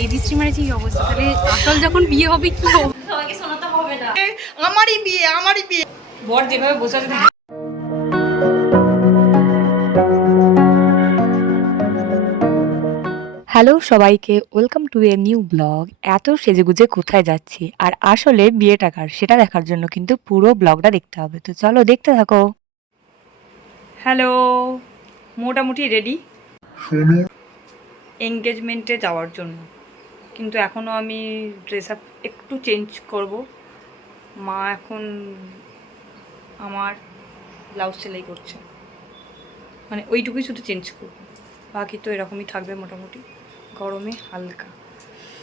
Registry মানে কি অবস্থা, তাহলে আসল যখন বিয়ে হবে কি হবে? সবাইকে শোনাতে হবে না, আমারই বিয়ে বর যেভাবে বসে আছে। হ্যালো সবাইকে, welcome to a new blog. এত সেজেগুজে কোথায় যাচ্ছি আর আসলে বিয়েটা কার সেটা দেখার জন্য কিন্তু পুরো ব্লগটা দেখতে হবে, তো চলো দেখতে থাকো। হ্যালো, মোটামুটি রেডি এঙ্গেজমেন্টে যাওয়ার জন্য, কিন্তু এখনও আমি ড্রেস আপ একটু চেঞ্জ করব। মা এখন আমার ব্লাউজ সেলাই করছে, মানে ওইটুকুই শুধু চেঞ্জ করব, বাকি তো এরকমই থাকবে মোটামুটি, গরমে হালকা।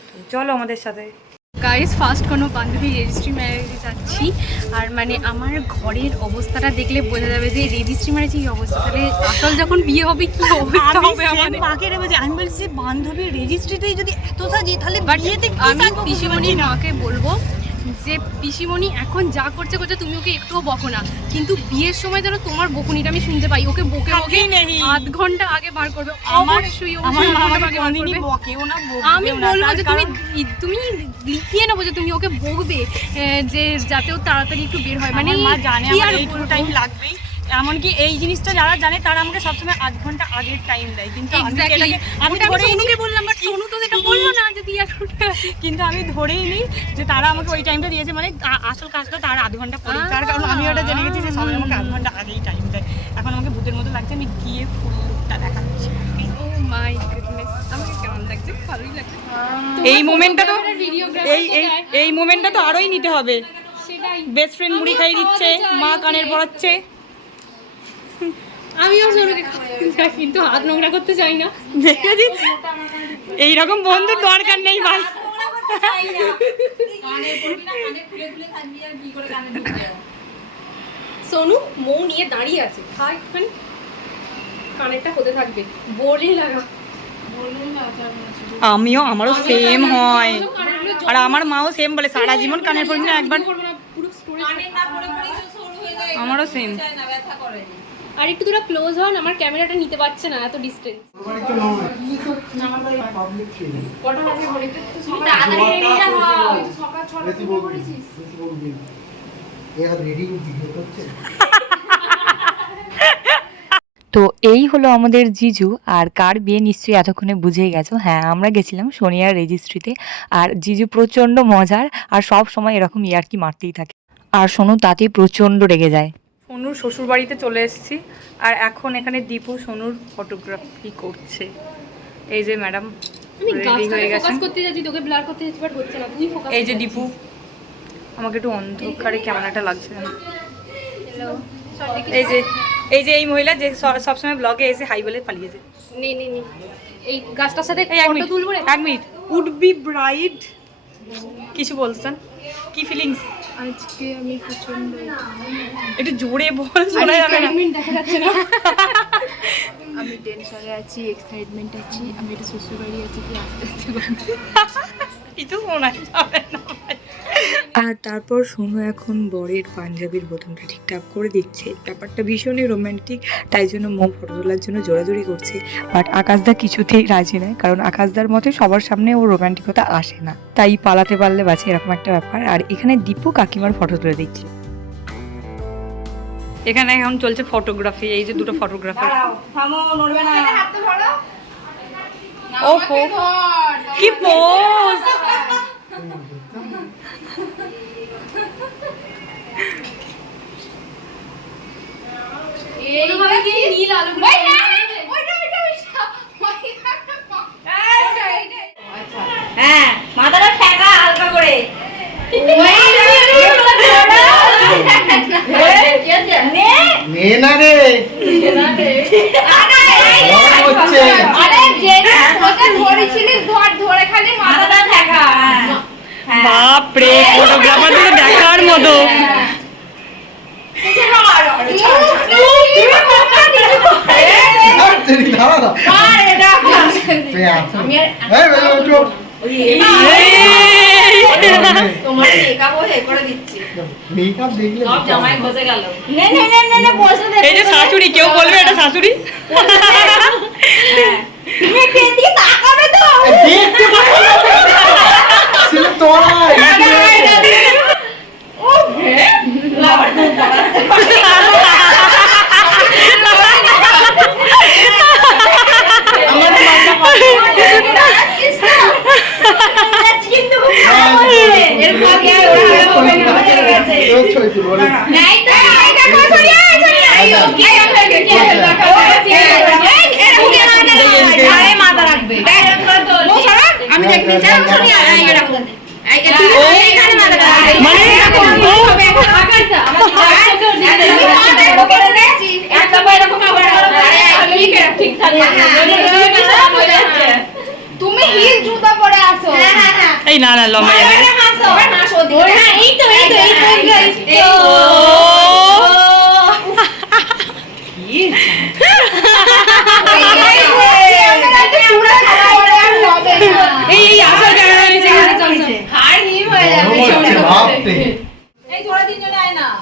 তো চলো আমাদের সাথে। গাইস, ফার্স্ট কোনো বান্ধবী রেজিস্ট্রি ম্যারেজে যাচ্ছি, আর মানে আমার ঘরের অবস্থাটা দেখলে বোঝা যাবে যে রেজিস্ট্রি ম্যারেজে কি অবস্থা, তাহলে আসল যখন বিয়ে হবে কি অবস্থা হবে আমাদের। আমি বলছি বান্ধবী রেজিস্ট্রিতেই যদি এত সাজি তাহলে বিয়েতে আমি পিসিমণির মাকে বলবো যে পিসিমণি এখন যা করছে তুমি ওকে একটুও বকো না, কিন্তু বিয়ের সময় যেন তোমার বকুনিটা আমি শুনতে পাই। ওকে বকে বকে আধ ঘন্টা আগে বার করবে অবশ্যই। আমি বলবো যে তুমি লিখিয়ে নেবো যে তুমি ওকে বকবে, যে যাতে ও তাড়াতাড়ি একটু বের হয়। মানে মা জানে আমার এইটুকু টাইম লাগবেই, এমনকি এই জিনিসটা যারা জানে তারা আমাকে সবসময় আধ ঘন্টা আগের টাইম দেয়, কিন্তু আমি সোনুকে বললাম, বাট সোনু তো সেটা বললো না যে দিয়ে কিন্তু আমি ধরেই নিই যে তারা আমাকে ওই টাইমটা দিয়েছে, মানে আসল কাজটা তার আধ ঘন্টা পরে, তার কারণ আমি ওটা জেনে গেছি যে সবাই আমাকে আধ ঘন্টা আগেই টাইম দেয়। এখন আমাকে ভূতের মতো লাগছে, আমি গিয়ে ফুল লুকটা দেখাচ্ছি। ও মাই গুডনেস, আমাকে কেমন লাগছে? ভালোই লাগছে। এই মোমেন্টটা তো এই মোমেন্টটা তো আরোই নিতে হবে। সেটাই, বেস্ট ফ্রেন্ড মুড়ি খাই দিচ্ছে, মা কানের পড়াচ্ছে। আমিও সোনুকে খাই, কিন্তু হাত নোংরা করতে চাই না। দেখেছিস, এইরকম বন্ধুর দরকার নেই ভাই। সোনু মৌ নিয়ে দাঁড়িয়ে আছে, খা একটুখানি, কানেরটা হতে থাকবে। বলে লাগা, আমারও সেম হয়, আর আমার মাও সেম বলে সারা জীবন কানের পড়ি না একবার। আমারও সেম। আর একটু তোরা ক্লোজ হন, আমার ক্যামেরাটা নিতে পারছে না, এত ডিস্টেন্স। তো এই হলো আমাদের জিজু, আর কার বিয়ে নিশ্চয়ই এতক্ষণে বুঝেই গেছো। হ্যাঁ, আমরা গেছিলাম সোনিয়ার রেজিস্ট্রিতে, আর জিজু প্রচণ্ড মজার, আর সব সময় এরকম ইয়ার্কি মারতেই থাকে, আর সোনু তাতেই প্রচণ্ড রেগে যায়। সোনুর শ্বশুর বাড়িতে চলে এসেছি, আর এখন এখানে দীপু সোনুর ফটোগ্রাফি করছে। এই যে ম্যাডাম রেডি হয়ে গেছেন, করতে যাচ্ছি, তোকে ব্লার করতে যাচ্ছি, বাট হচ্ছে না, তুই ফোকাস। এই যে দীপু, আমাকে একটু অন্ধকারে কেমন একটা লাগছে। হ্যালো, এই মহিলা যে সবসময় ব্লগে এসে হাই বলে পালিয়ে যায়। নে এই গাছটার সাথে এই এক ফটো মিনিট, তুলবো রে। এক মিনিট। উড বি ব্রাইড, কিছু বলছেন, কি ফিলিংস? আজকে আমি প্রচন্ড একটু জোরে বল, শোনা যাবে না। দেখা যাচ্ছে না। আমি টেনশনে আছি, এক্সাইটমেন্ট আছি, আমি এটা শ্বশুর বাড়ি আছি, কি আস্তে আস্তে কিছু শোনা যাবে না। আর তারপর সোনু এখন বরের পাঞ্জাবির বোতামটা ঠিকঠাক করে দিচ্ছে। ব্যাপারটা ভীষণই রোমান্টিক, তাই জন্য মৌ ফটো তোলার জন্য জোরাজোরি করছে, বাট আকাশদা কিছুতেই রাজি নয়, কারণ আকাশদার মতে সবার সামনে ও রোমান্টিকতা আসে না, তাই পালাতে পারলে বাঁচে, এরকম একটা ব্যাপার। আর এখানে দীপু কাকিমার ফটো তুলে দিচ্ছে। এখানে এখন চলছে ফটোগ্রাফি, এই যে দুটো ফটোগ্রাফার। ও কি পোজ! নীল আলু হ্যাঁ, মাথাটা ঠেকা হালকা করে। নে না রে, বাপরে, ফটোগ্রাফার দুটো দেখার মতো। এই যে শাশুড়ি, কেউ বলবে এটা শাশুড়ি। দেখতে পাচ্ছ না? আমি দেখতে চাই সোনিয়া এরকম এইখানে মাথা মানে আকাশটা তুমি হিল জুতা পরে আসো এই না না লম্বা যাবে এই তো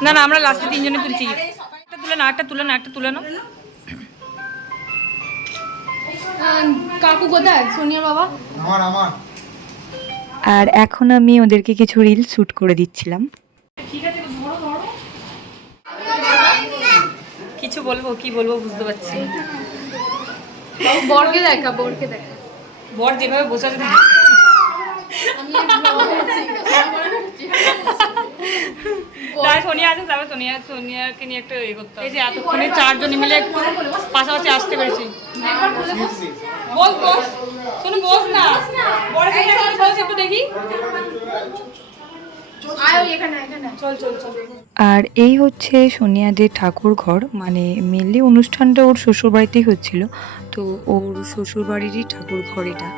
না না আমরা লাস্টে 3 জনে তুলছি একটা তুলে না একটা তুলে না একটা তুলে না কাকু কোথায় সোনিয়ার বাবা? আমার আর এখন আমি ওদেরকে কিছু রিল শ্যুট করে দিচ্ছিলাম। কিছু বলবো কি বলবো বুঝতে পারছি বরকে দেখা বর যেভাবে বসে আছে তাই সোনিয়া আছে তারপর সোনিয়াকে নিয়ে একটা ইয়ে করতে হবে। এই যে এতক্ষণে 4 জন মিলে একটু পাশাপাশি আসতে পেরেছি। বস শোনো বস না বড় সাথে একসাথে বস একটু দেখি আর এই হচ্ছে সোনিয়াদের ঠাকুর ঘর, মানে মেনলি অনুষ্ঠানটা ওর শ্বশুরবাড়িতেই হচ্ছিল, তো ওর শ্বশুরবাড়িরই ঠাকুর ঘর এটা।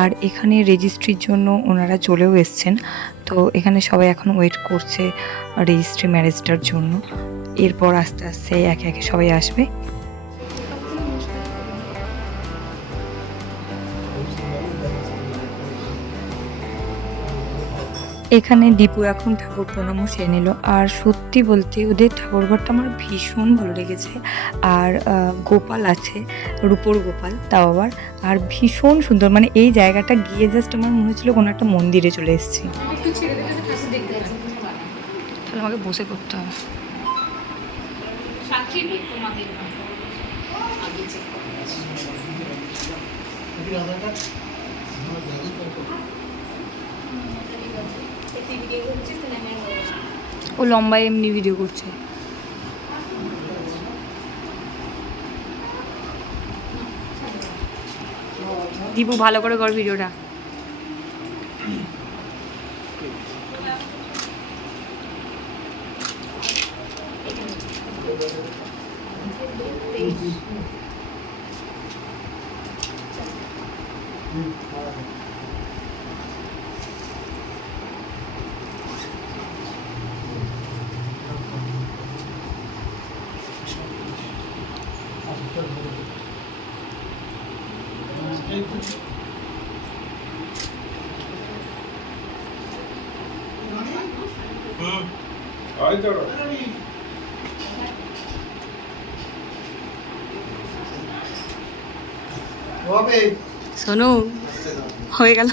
আর এখানে রেজিস্ট্রির জন্য ওনারা চলেও এসছেন, তো এখানে সবাই এখন ওয়েট করছে রেজিস্ট্রি ম্যারেজটার জন্য। এরপর আস্তে আস্তে একে একে সবাই আসবে। এখানে দীপু এখন ঠাকুর প্রণামও সেরে নিল। আর সত্যি বলতে ওদের ঠাকুরঘরটা আমার ভীষণ ভালো লেগেছে। আর গোপাল আছে, রূপোর গোপাল তাও আবার, আর ভীষণ সুন্দর, মানে এই জায়গাটা গিয়ে জাস্ট আমার মনে হচ্ছিল কোনো একটা মন্দিরে চলে এসেছি। তাহলে আমাকে বসে করতে হবে। ও লম্বায় এমনি ভিডিও করছে। দীপু ভালো করে কর ভিডিওটা। শোনো হয়ে গেল।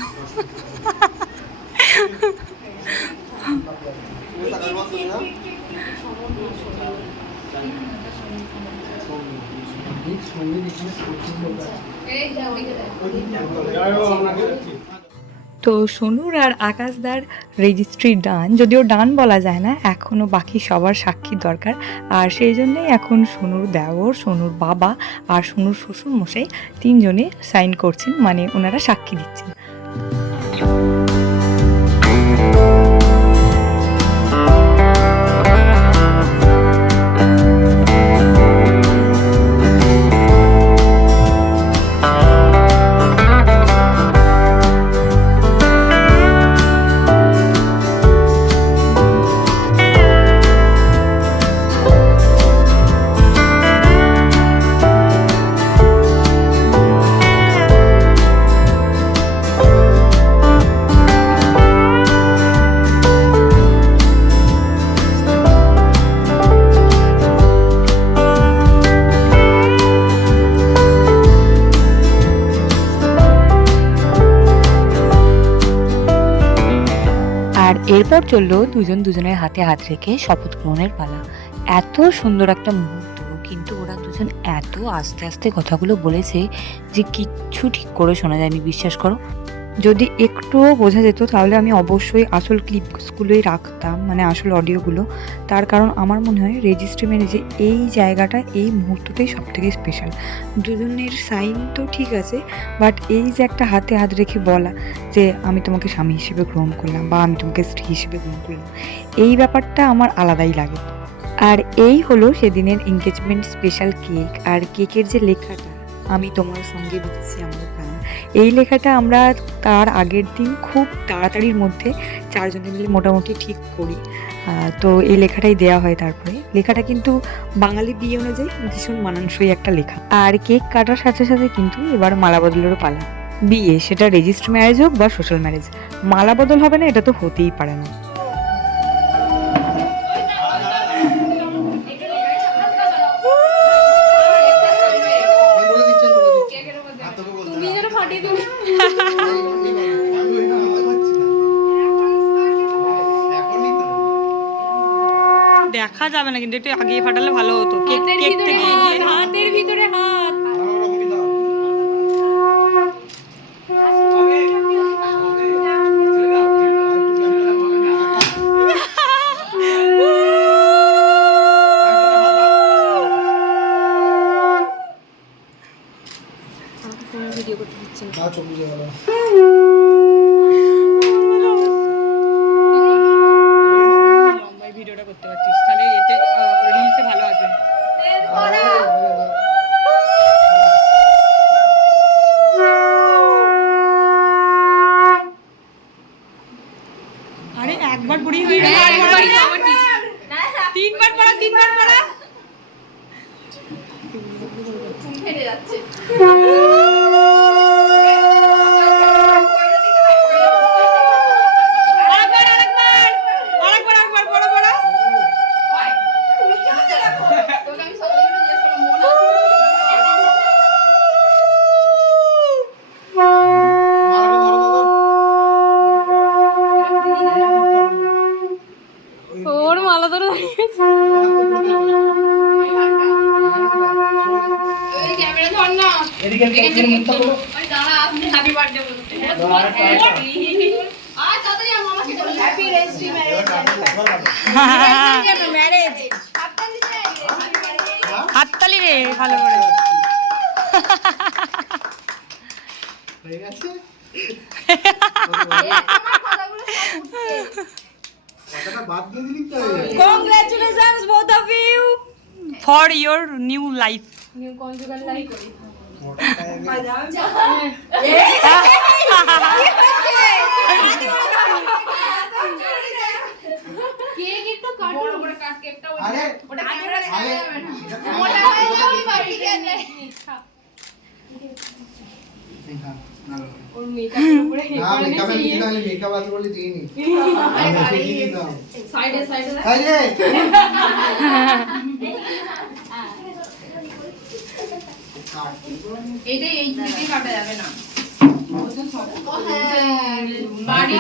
তো সোনুর আর আকাশদার রেজিস্ট্রি ডান, যদিও ডান বলা যায় না, এখনও বাকি সবার সাক্ষী দরকার। আর সেই জন্যই এখন সোনুর দেওর, সোনুর বাবা আর সোনুর শ্বশুর মশাই 3 জনে সাইন করছেন, মানে ওনারা সাক্ষী দিচ্ছেন। এরপর চললো দুজন দুজনের হাতে হাত রেখে শপথ গ্রহণের পালা। এত সুন্দর একটা মুহূর্ত, কিন্তু ওরা দুজন এত আস্তে আস্তে কথাগুলো বলেছে যে কিচ্ছু ঠিক করে শোনা যায়নি, বিশ্বাস করো। যদি একটুও বোঝা যেত তাহলে আমি অবশ্যই আসল ক্লিপসগুলোই রাখতাম, মানে আসল অডিওগুলো। তার কারণ আমার মনে হয় রেজিস্ট্রি ম্যারেজে এই জায়গাটা, এই মুহূর্তটাই সব থেকে স্পেশাল। দুজনের সাইন তো ঠিক আছে, বাট এই যে একটা হাতে হাত রেখে বলা যে আমি তোমাকে স্বামী হিসেবে গ্রহণ করলাম বা আমি তোমাকে স্ত্রী হিসেবে গ্রহণ করলাম, এই ব্যাপারটা আমার আলাদাই লাগে। আর এই হলো সেদিনের এঙ্গেজমেন্ট স্পেশাল কেক। আর কেকের যে লেখাটা, আমি তোমার সঙ্গে দিচ্ছি আমার প্রাণ, এই লেখাটা আমরা তার আগের দিন খুব তাড়াতাড়ির মধ্যে 4 জনে মিলে মোটামুটি ঠিক করি। তো এই লেখাটাই দেওয়া হয়। তারপরে লেখাটা কিন্তু বাঙালি বিয়ে অনুযায়ী ভীষণ মানানসই একটা লেখা। আর কেক কাটার সাথে সাথে কিন্তু এবার মালা বদলেরও পালা। বিয়ে সেটা রেজিস্ট্রি ম্যারেজ হোক বা সোশ্যাল ম্যারেজ, মালা বদল হবে না এটা তো হতেই পারে না। তুমি যেন ফাটিয়ে দিও। দেখা যাবে না, কিন্তু একটু আগে ফাটালে ভালো হতো। কেক হাতের কেক ভিতরে থেকে হাত, এগিয়ে হাতের ভিতরে হাত। ভিডিও করতে দিচ্ছে না। লম্বাই ভিডিওটা করতে পারছিস, তাহলে এতে রিলসে ভালো আসবে। আরে একবার বুড়ি হয়ে গেল, হ্যাঁ, একবারই তো আমার ঠিক। তিনবার পড়া, তিনবার পড়া। ফেটে যাচ্ছে। আরেকবার পড়া পড়া। তুমি কি হচ্ছে দেখো? তোকে আমি সকালে গিয়ে জিজ্ঞেস করলাম, মনে আছে? ওর মালা ধরে এই ক্যামেরা ধর না। এখানে ওই দাঁড়া, আপনি হ্যাপি বার্থডে বলতে। আর তাড়াতাড়ি আমাকে বলো হ্যাপি রেজিস্ট্রি ম্যারেজ। ম্যারেজ। হাততালি রে ভালো করে। হয়ে গেছে কথাটা বাদ দিয়ে দিলি তো। Congratulations both of you for your new life. New conjugal life. Cake একটু কাটো। বড় বড় কাট কেকটা আরে ওটা ক্যামেরা দেখা আরে যাবে না। এটা তো মোটা আমার হয়ে কথা যাবে বলি। ঠিক আছে। এই খা, না, না, ওর মেকআপের উপরে না, মেকআপের দিকে তাহলে মেকআপ আছে বলে দিইনি। আরে আমি আরে দেখিয়ে দিতাম। সাইডে সাইডে এই যে, এইটাই এই দিকে কাটা যাবে না। বাড়ি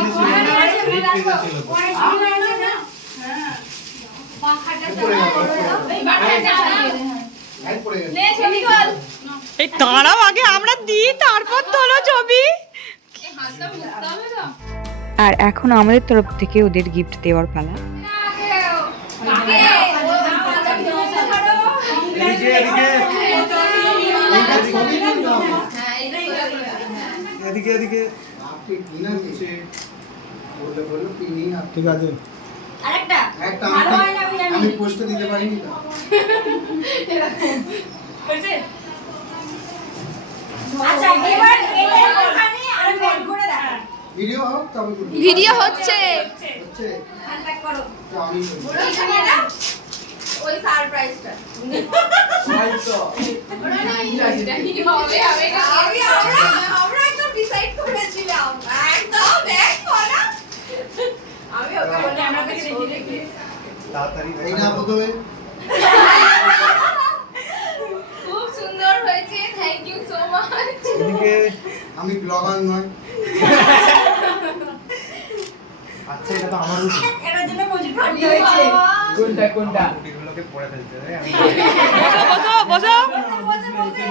এই পড়ে গেছে। এই দাঁড়াও, আগে আমরা দিই তারপর তোলো ছবি। আর এখন আমাদের তরফ থেকে ওদের গিফট দেওয়ার পালা। এদিকে, এদিকে। এইটা ছবি নিয়ে নাও। এদিকে, এদিকে। আপনি কি না কিছু বললো কি নিয়ে আপ ঠিক আছে। আরেকটা আমি পোস্টে দিতে পারিনি তো। আচ্ছা এবার এটা ওখানে আর ব্যাক করে দেখা ভিডিও হোক তবে করব। ভিডিও হচ্ছে হচ্ছে কন্টাক্ট করো তো আমি ওই সারপ্রাইজটা হয়তো আমরা একদম ডিসাইড করেছিলাম একদম এক করা আমি ওকে বলে আমরা থেকে দেখি তাড়াতাড়ি এই না প্রথমে খুব সুন্দর হয়েছে থ্যাংক ইউ সো মাচ এদিকে আমি ব্লগার নয়। আচ্ছা এটা তো আমার রুটি। এটার জন্য মজুরি করতে হয়েছে কোনটা রুটিগুলোকে পড়ে ফেলতে হবে আমি বসো বসো বসো। বসে বসে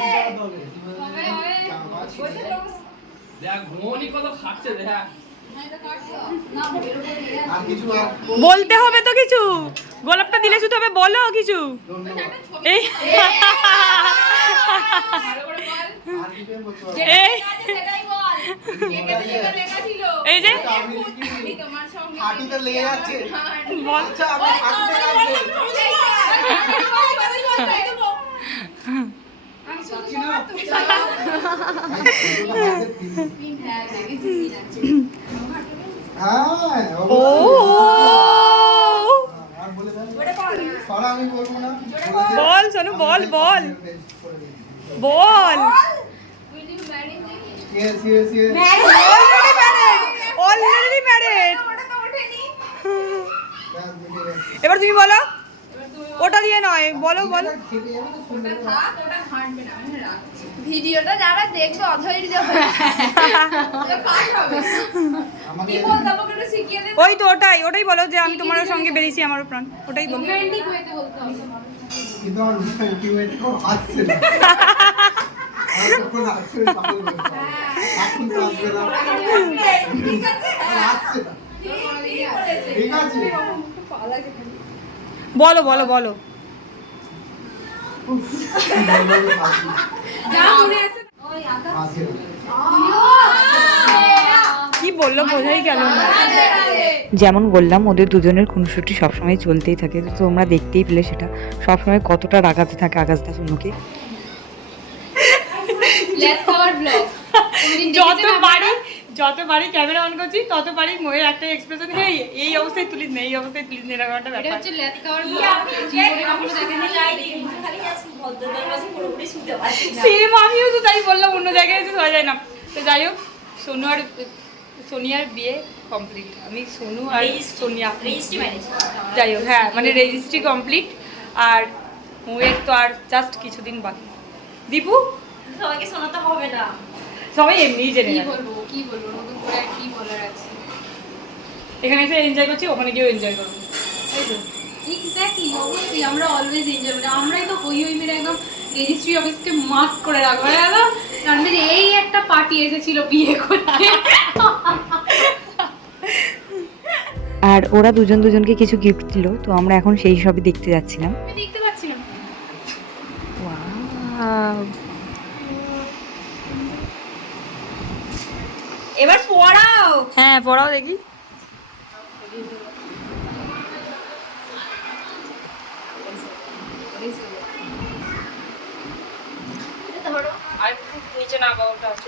আর কিছু আর বলতে হবে তো কিছু, গোলাপটা দিলে শুধু হবে, বলো কিছু। এই আর কিছু আমি বলতে পারবো না। এই এই যে হাঁটুতে লেগে যাচ্ছে। বল। আচ্ছা, আমি হাঁটুতে লাগবে। চাচ্ছি না। হ্যাঁ, ও আর বলে দেন। সরা আমি বলবো না। বল সোনু, বল বল বল। Yes, yes, yes. Already married. ব্যাস, বুঝে গেছি। এবার তুমি বলো, ওটা দিয়ে নয়, বলো বলো। খেতে যাবে তো শুনবে না। ভিডিওটা যারা দেখবে অধৈর্য হয়ে কাজ হবে আমাকে কি বলতে আমাকে একটু শিখিয়ে দে ওই তো ওটাই ওটাই বলো যে আমি তোমার সঙ্গে বেরিয়েছি আমার প্রাণ, ওটাই বলো। রোমান্টিক ওয়েতে বলতে হবে। কিন্তু আমার ultimate কোনো আসছে না। আর যখন আসছে তখন বলতে হবে। এখন তো আসবে না। ঠিক আছে আর আসছে না। ঠিক আছে? বলো বলো বলো। উফ, কি বলবো ফালতু। যা মনে আছে আসছে না। কি বললো বোঝাই গেল না। যেমন বললাম ওদের দুজনের খুনসুটি সবসময় চলতেই থাকে, তো তোমরা দেখতেই পেলে সেটা সবসময় কতটা রাগাতে থাকে আকাশদা সোনুকে। Let's our blog. যতবারই ক্যামেরা অন করছি ততবারই মোয়ের একটা এক্সপ্রেশন, হেই এই অবস্থায় তুলিস না, এই অবস্থায় তুলিস না, এরকম একটা এটা ব্যাপার। হচ্ছে লেটস আওয়ার ব্লগ। জীবনে কখনো দেখেনি। সেম আমিও তো তাই বললাম, অন্য জায়গায় এসে শোয়া যায় না। তো যাই হোক, সোনিয়ার বিয়ে কমপ্লিট। আমি সোনু আর সোনিয়া যাই হোক, হ্যাঁ মানে রেজিস্ট্রি কমপ্লিট। আর মোয়ের তো আর জাস্ট কিছুদিন বাকি। দীপু সবাইকে শোনাতে হবে না। সবাই এমনিই জেনে কি যাবে। বলবো নতুন করে আর কি বলার আছে। এখানে এসে এনজয় করছি, ওখানে গিয়েও এনজয় করবো, তাই তো? এক্স্যাক্টলি, অবশ্যই আমরা অলওয়েজ এনজয় করি। আমরাই তো হই হই মেরে একদম রেজিস্ট্রি অফিসকে মার্ক করে রাখবো। দাদা জানবে যে এই একটা পার্টি এসেছিল বিয়ে করতে। আর ওরা দুজন দুজনকে কিছু গিফট দিল, তো আমরা এখন সেই সবই দেখতে যাচ্ছিলাম। আমি দেখতে পাচ্ছিলাম। Wow! এবার পড়াও। হ্যাঁ পড়াও দেখি।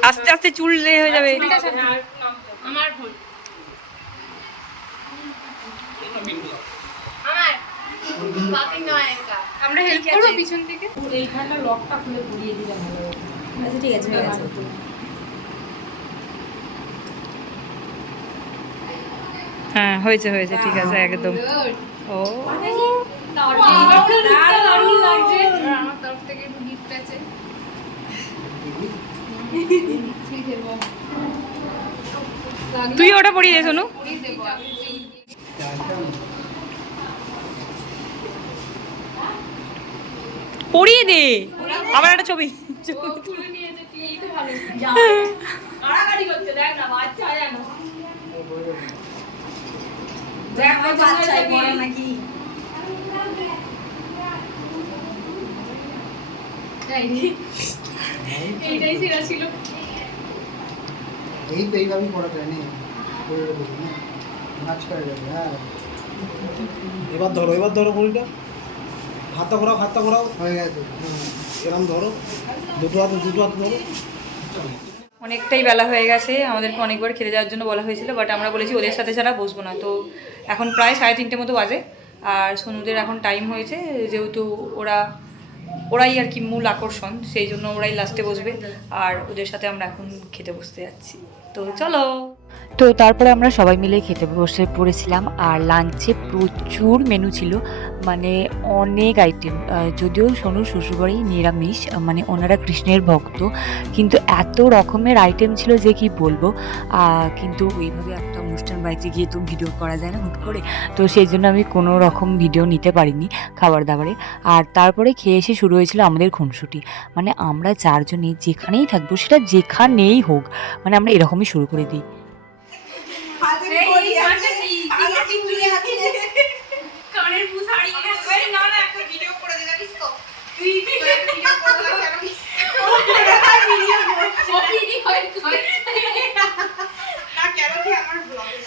আস্তে আস্তে চুল হয়ে যাবে। আমার ভুল। আমার বাকি নয় একা। আমরা হেল্প করব পিছন থেকে। এইখানটা লকটা খুলে ঘুরিয়ে দিলে ভালো হবে। আচ্ছা ঠিক আছে, হয়ে গেছে। হ্যাঁ হয়েছে হয়েছে, ঠিক আছে একদম। ও দারুণ লাগছে। আমার তরফ থেকে গিফট আছে। তুই ওটা পরিয়ে দে সোনু। পরিয়ে দে আবার একটা ছবি। তুলে নিয়েছে কি এই তো ভালো। কাড়াকাড়ি করছে, দেখ না বাচ্চা জানো। দেখ ওই বাচ্চা বড় নাকি। এইটাই সেরা ছিল। এই তো এইভাবেই পড়াতে হয়, নেই করে দেবো না, নাচ করে যাবে। হ্যাঁ, এবার ধরো বড়িটা, হাতটা ঘোরাও হয়ে গেছে। এরম ধরো, দুটো হাত ধরো। অনেকটাই বেলা হয়ে গেছে, আমাদেরকে অনেকবার খেতে যাওয়ার জন্য বলা হয়েছিল, বাট আমরা বলেছি ওদের সাথে ছাড়া বসবো না। তো এখন প্রায় 3:30 মতো বাজে। আর সোনুদের এখন টাইম হয়েছে, যেহেতু ওরাই আর কি মূল আকর্ষণ, সেই জন্য ওরাই লাস্টে বসবে। আর ওদের সাথে আমরা এখন খেতে বসতে যাচ্ছি, তো চলো। তো তারপরে আমরা সবাই মিলে খেতে বসে পড়েছিলাম। আর লাঞ্চে প্রচুর মেনু ছিল, মানে অনেক আইটেম। যদিও সোনুর শ্বশুরবাড়ি নিরামিষ, মানে ওনারা কৃষ্ণের ভক্ত, কিন্তু এত রকমের আইটেম ছিল যে কি বলবো। কিন্তু ওইভাবে একটা অনুষ্ঠান বাড়িতে গিয়ে তো ভিডিও করা যায় না হুট করে, তো সেই জন্য আমি কোনো রকম ভিডিও নিতে পারিনি খাবার দাবারে। আর তারপরে খেয়ে এসে শুরু হয়েছিল আমাদের খুনসুটি, মানে আমরা চারজনই যেখানেই থাকবো সেটা যেখানেই হোক, মানে আমরা এরকমই শুরু করে দিই। কানের পুষ হারিয়ে গেছে। না না একটা ভিডিও করে দিলাম তো তুই ভিডিও করতে কেন ভিডিও করছিস? ও ভিডিও করছিস? না কেন কি আমার ব্লগে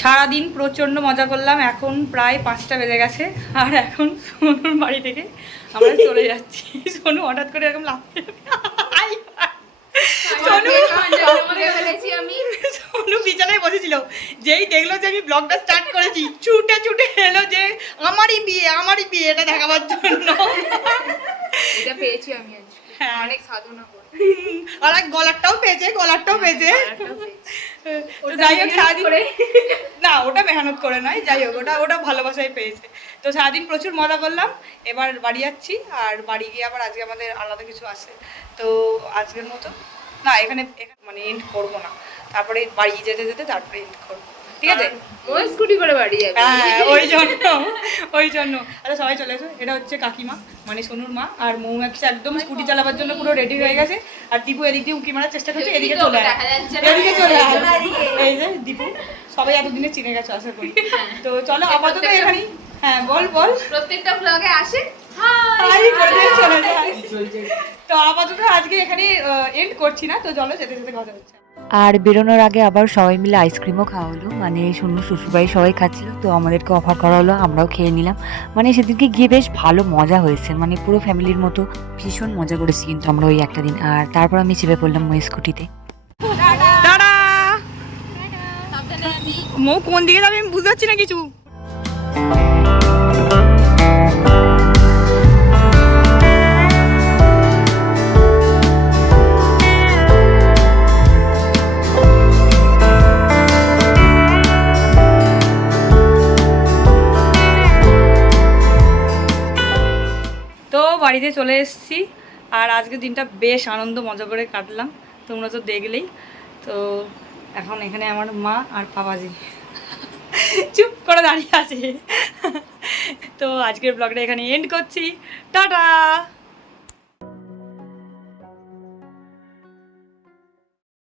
সারাদিন প্রচণ্ড মজা করলাম। এখন প্রায় 5টা বেজে গেছে আর এখন সোনুর বাড়ি থেকে আমরা চলে যাচ্ছি। সোনু হঠাৎ করে এরকম লাফিয়ে সোনু বিছানায় বসেছিল, যেই দেখলো যে আমি ব্লগটা স্টার্ট করেছি ছুটে ছুটে এলো যে আমারই বিয়ে এটা দেখাবার জন্য। এটা পেয়েছি আমি আজ হ্যাঁ। অনেক সাধনা করে। আর গলারটাও পেয়েছে তো যাই হোক সারাদিন না ওটা মেহনত করে নয়, যাই হোক ওটা ভালোবাসায় পেয়েছে। তো সারাদিন প্রচুর মজা করলাম, এবার বাড়ি যাচ্ছি। আর বাড়ি গিয়ে আবার আজকে আমাদের আলাদা কিছু আছে, তো আজকের মতো না এখানে মানে এন্ড করবো না, তারপরে বাড়ি যেতে যেতে তারপরে এন্ড করবো, ঠিক আছে? ওই স্কুটি করে বাড়ি যাবে। হ্যাঁ ওই জন্য আচ্ছা সবাই চলে এসো। এটা হচ্ছে কাকিমা মানে সোনুর মা, আর মৌমাছি একদম স্কুটি চালাবার জন্য পুরো রেডি হয়ে গেছে। আর দীপু এদিক দিয়ে উঁকি মারার চেষ্টা করছে, এদিকে চলে আয়, এদিকে চলে আয়। এই যে দীপু, সবাই এতদিনে চিনে গেছো আশা করি। তো চলো আপাতত এখানেই, হ্যাঁ বল প্রত্যেকটা ব্লগে আসে হাই বলে চলে যায়। তো আপাতত আজকে এখানে এন্ড করছি না, তো চলো যেতে যেতে কথা হচ্ছে। আর বেরোনোর আগে আবার সবাই মিলে আইসক্রিমও খাওয়া হলো, মানে শূন্য শ্বশুরবাড়ি সবাই খাচ্ছিল, তো আমাদেরকে অফার করা হলো, আমরাও খেয়ে নিলাম। মানে সেদিনকে গিয়ে বেশ ভালো মজা হয়েছে, মানে পুরো ফ্যামিলির মতো ভীষণ মজা করেছি কিন্তু আমরা ওই একটা দিন। আর তারপর আমি চেপে পড়লাম ওই স্কুটিতে। টাটা। মৌ কোন দিকে যাবে আমি বুঝতে পারছি না কিছু। তো বাড়িতে চলে এসেছি, আর আজকের দিনটা বেশ আনন্দ মজা করে কাটলাম, তোমরা তো দেখলেই। তো এখন এখানে আমার মা আর বাবাজি চুপ করে দাঁড়িয়ে আছে। তো আজকের ব্লগটা এখানে এন্ড করছি, টাটা।